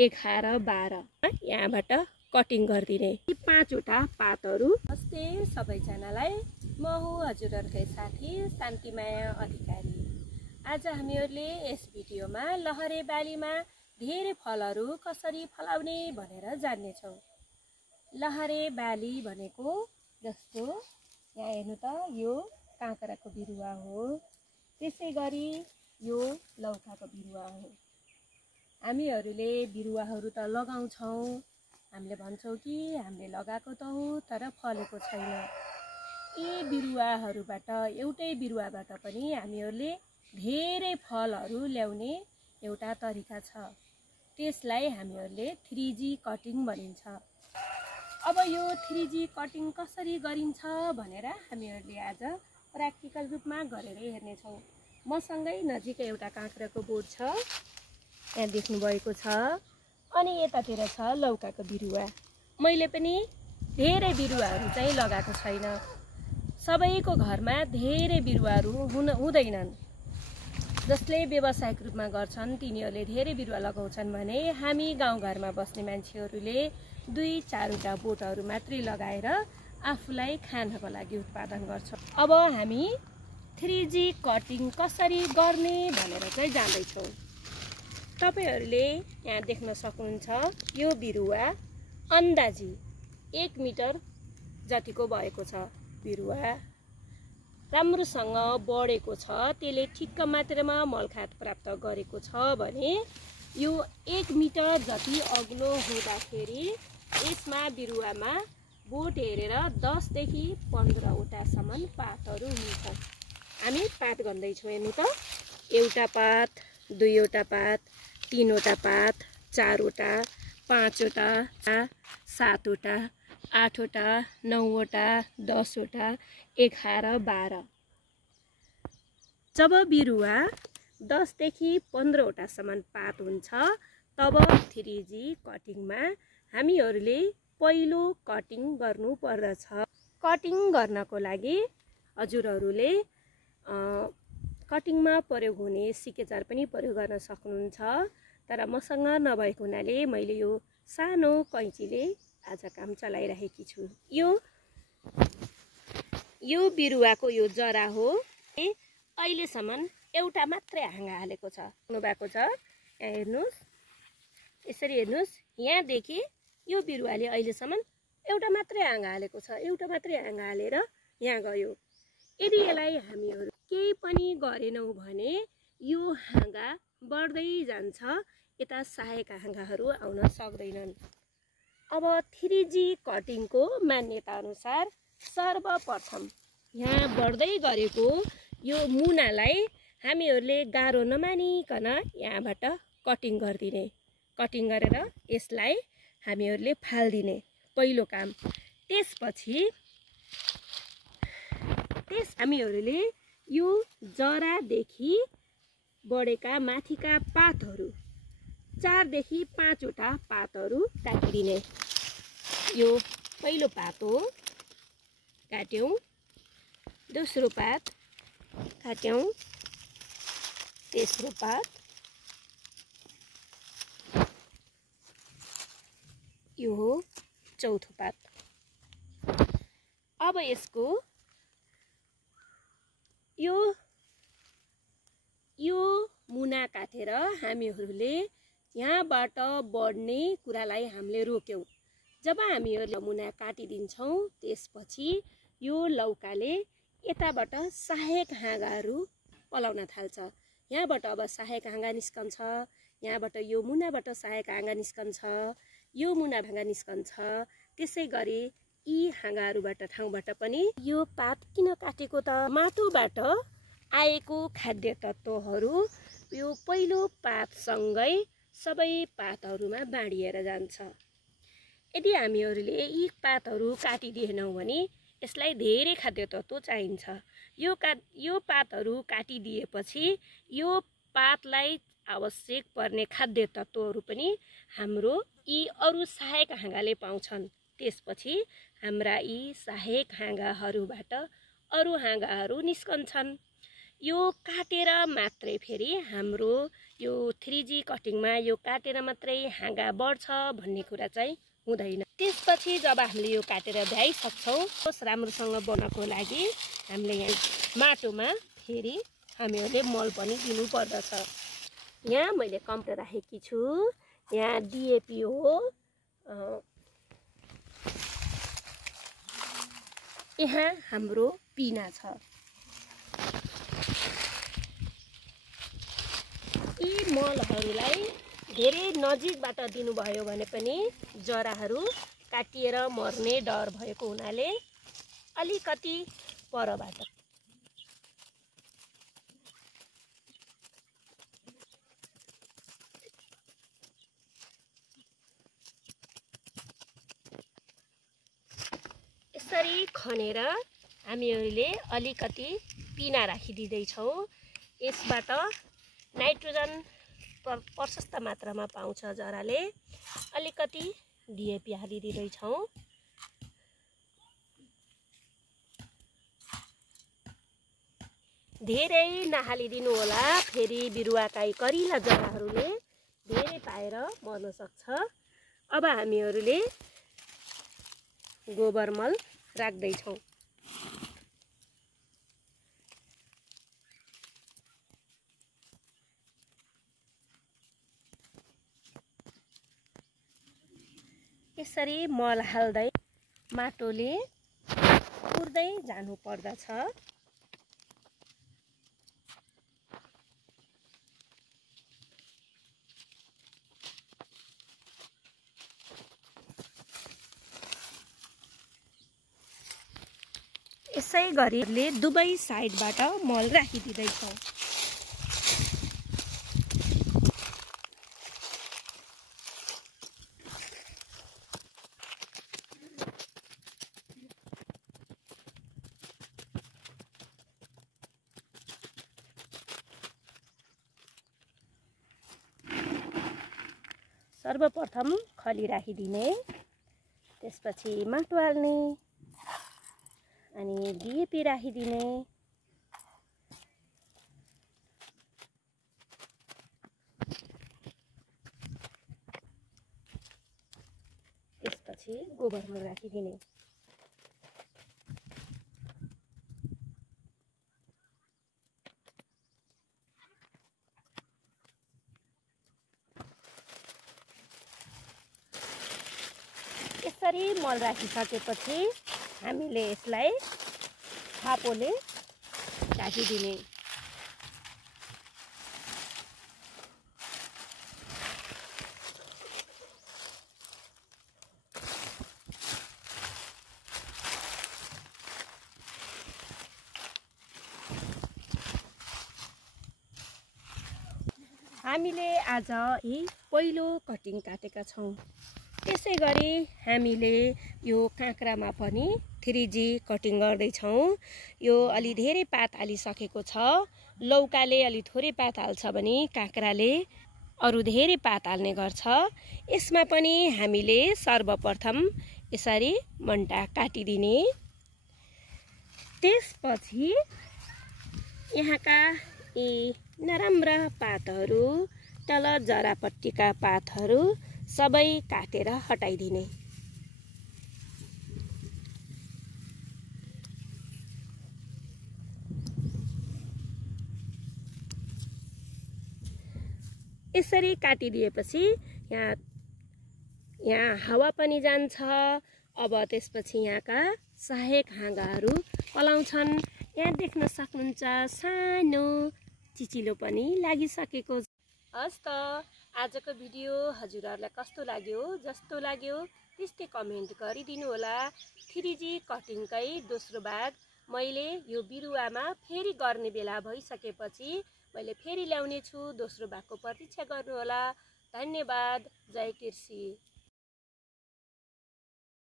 11 12 यहाँबाट कटिङ गरिदिने। यी 5 वटा पातहरू। नमस्ते सबैजनालाई, म हुँ हजुरहरुकै साथी शान्तिमाया अधिकारी। आज हामीहरूले यस भिडियोमा लहरे बालीमा धेरै फलहरू कसरी फलाउने भनेर जान्नेछौँ। लहरे बाली भनेको जस्तो यहाँ हेर्नु त, यो काँक्राको बिरुवा हो, त्यसै गरी यो लौकाको बिरुवा हो। हामीहरूले बिरुवाहरू त लगाउँछौँ, हामीले भन्छौँ कि हामीले लगाएको त हो तर फलेको छैन। यी बिरुवाहरूबाट एउटै बिरुवाबाट पनि हामीहरूले धेरै फलहरू ल्याउने एउटा तरिका छ, त्यसलाई हामीहरूले 3G कटिङ भनिन्छ। अब यो 3G कटिङ कसरी गरिन्छ भनेर हामीहरूले आज प्र्याक्टिकल रूपमा गरेर हेर्नेछौँ। मसँगै नजिकै एउटा काँक्राको बोट छ, यहाँ देख्नु भएको छ, अनि यतातिर छ लौकाको बिरुवा। मैले पनि धेरै बिरुवाहरू चाहिँ लगाएको छैन। सबैको घरमा धेरै बिरुवाहरू हुँदैनन्। जसले व्यावसायिक रूपमा गर्छन् तिनीहरूले धेरै बिरुवा लगाउँछन् भने हामी गाउँघरमा बस्ने मान्छेहरूले 2-4 वटा बोटहरू मात्रै लगाएर आफूलाई खानको लागि उत्पादन गर्छौँ। अब हामी 3G कटिङ कसरी गर्ने भनेर चाहिँ जान्दैछौँ। तपाईहरूले यहाँ देख्न सक्नुहुन्छ, यो बिरुवा अन्दाजी 1 मिटर जतिको भएको छ। बिरुवा राम्रोसँग बढेको छ, त्यसले ठिक्क मात्रामा मलखात प्राप्त गरेको छ भने यो 1 मिटर जति अग्लो हुँदाखेरि यसमा बिरुवामा बोट हेरेर 10 देखि 15 वटासम्म पातहरू हुन्छ। हामी पात गन्दैछौँ, हेर्नु त, एउटा पात, 2 वटा पात, 3 वटा पात, 4 वटा, 5 वटा, 7 वटा, 8 वटा, 9 वटा, 10 वटा, 11 12। जब बिरुवा 10 देखि 15 वटासम्म पात हुन्छ तब 3G कटिङमा हामीहरूले पहिलो कटिङ गर्नु पर्दछ। कटिङ गर्नको लागि हजुरहरूले कटिङमा प्रयोग हुने सिकेचार पनि प्रयोग गर्न सक्नुहुन्छ, तर मसँग नभएको हुनाले मैले यो सानो कैँचीले आज काम चलाइरहेकी छु। यो बिरुवाको यो जरा हो। अहिलेसम्म एउटा मात्रै हाँगा हालेको छ, भएको छ। यहाँ हेर्नुहोस्, यसरी हेर्नुहोस्, यहाँदेखि यो बिरुवाले अहिलेसम्म एउटा मात्रै हाँगा हालेको छ। एउटा मात्रै हाँगा हालेर यहाँ गयो। यदि यसलाई हामीहरू केही पनि गरेनौँ भने यो हाँगा बढ्दै जान्छ, यता सहायक हाँगाहरू आउन सक्दैनन्। अब 3G कटिङको मान्यता अनुसार सर्वप्रथम यहाँ बढ्दै गरेको यो मुनालाई हामीहरूले गाह्रो नमानिकन यहाँबाट कटिङ गरिदिने। कटिङ गरेर यसलाई हामीहरूले फालिदिने पहिलो काम। त्यसपछि हामीहरूले यो जरादेखि बढेका माथिका पातहरू 4 देखि 5 वटा पातहरू काटिदिने। यो पहिलो पात हो, काट्यौँ। दोस्रो पात काट्यौँ। तेस्रो पात, यो हो चौथो पात। अब यसको यो मुना काटेर हामीहरूले यहाँबाट बढ्ने कुरालाई हामीले रोक्यौँ। जब हामीहरूले मुना काटिदिन्छौँ त्यसपछि यो लौकाले यताबाट सहायक हाँगाहरू पलाउन थाल्छ। यहाँबाट अब सहायक हाँगा निस्कन्छ, यहाँबाट यो मुनाबाट सहायक हाँगा निस्कन्छ, यो मुना हाँगा निस्कन्छ। त्यसै गरी यी हाँगाहरूबाट ठाउँबाट पनि यो पात किन काटेको त, माटोबाट आएको खाद्य तत्त्वहरू यो पहिलो पातसँगै सबै पातहरूमा बाँडिएर जान्छ। यदि हामीहरूले यी पातहरू काटिदिएनौँ भने यसलाई धेरै खाद्य तत्त्व चाहिन्छ। यो पातहरू काटिदिएपछि यो पातलाई आवश्यक पर्ने खाद्य तत्त्वहरू पनि हाम्रो यी अरू सहायक हाँगाले पाउँछन्। त्यसपछि हाम्रा यी सहायक हाँगाहरूबाट अरू हाँगाहरू निस्कन्छन्। यो काटेर मात्रै फेरि हाम्रो यो 3G कटिङमा यो काटेर मात्रै हाँगा बढ्छ भन्ने कुरा चाहिँ हुँदैन। त्यसपछि जब हामीले यो काटेर भ्याइसक्छौँ राम्रोसँग बनाउनको लागि हामीले यहाँ माटोमा फेरि हामीहरूले मल पनि दिनु पर्दछ। यहाँ मैले कम्प्युटर राखेकी छु। यहाँ DAP हो। यहाँ हाम्रो पिना छ। यी मलहरूलाई धेरै नजिकबाट दिनुभयो भने पनि जराहरू काटिएर मर्ने डर भएको हुनाले अलिकति परबाट यसरी खनेर हामीहरूले अलिकति पिना राखिदिँदैछौँ। यसबाट नाइट्रोजन प्रशस्त मात्रामा पाउँछ जराले। अलिकति DAP हालिदिँदैछौँ। धेरै नहालिदिनु होला, फेरि बिरुवाका करिला जराहरूले धेरै पाएर मर्न सक्छ। अब हामीहरूले गोबर मल राख्दैछौँ। यसरी मल हाल्दै माटोले पुर्दै जानु पर्दछ। यसै गरी दुवै साइडबाट मल राखिदिँदैछौँ। सर्वप्रथम खली राखिदिने, त्यसपछि माटो हाल्ने, अनि DAP राखिदिने, त्यसपछि गोबर मल राखिदिने। यसरी मल राखिसकेपछि हामीले यसलाई छापोले ढाकिदिने। हामीले आज यी पहिलो कटिङ काटेका छौँ। त्यसै गरी हामीले यो काँक्रामा पनि 3G कटिङ गर्दैछौँ। यो अलि धेरै पात हालिसकेको छ। लौकाले अलि थोरै पात हाल्छ भने काँक्राले अरू धेरै पात हाल्ने गर्छ। यसमा पनि हामीले सर्वप्रथम यसरी मन्टा काटिदिने। त्यसपछि यहाँका यी नराम्रा पातहरू, तल जरापट्टिका पातहरू सबै काटेर हटाइदिने। यसरी काटिदिएपछि यहाँ हावा पनि जान्छ। अब त्यसपछि यहाँका सहायक हाँगाहरू पलाउँछन्। यहाँ देख्न सक्नुहुन्छ सानो चिचिलो पनि लागिसकेको छ। हस् त आजको भिडियो हजुरहरूलाई कस्तो लाग्यो? जस्तो लाग्यो त्यस्तै कमेन्ट गरिदिनु होला। 3G कटिङकै दोस्रो भाग मैले यो बिरुवामा फेरि गर्ने बेला भइसकेपछि मैले फेरि ल्याउने छु। दोस्रो भागको प्रतीक्षा गर्नुहोला। धन्यवाद। जय कृषि।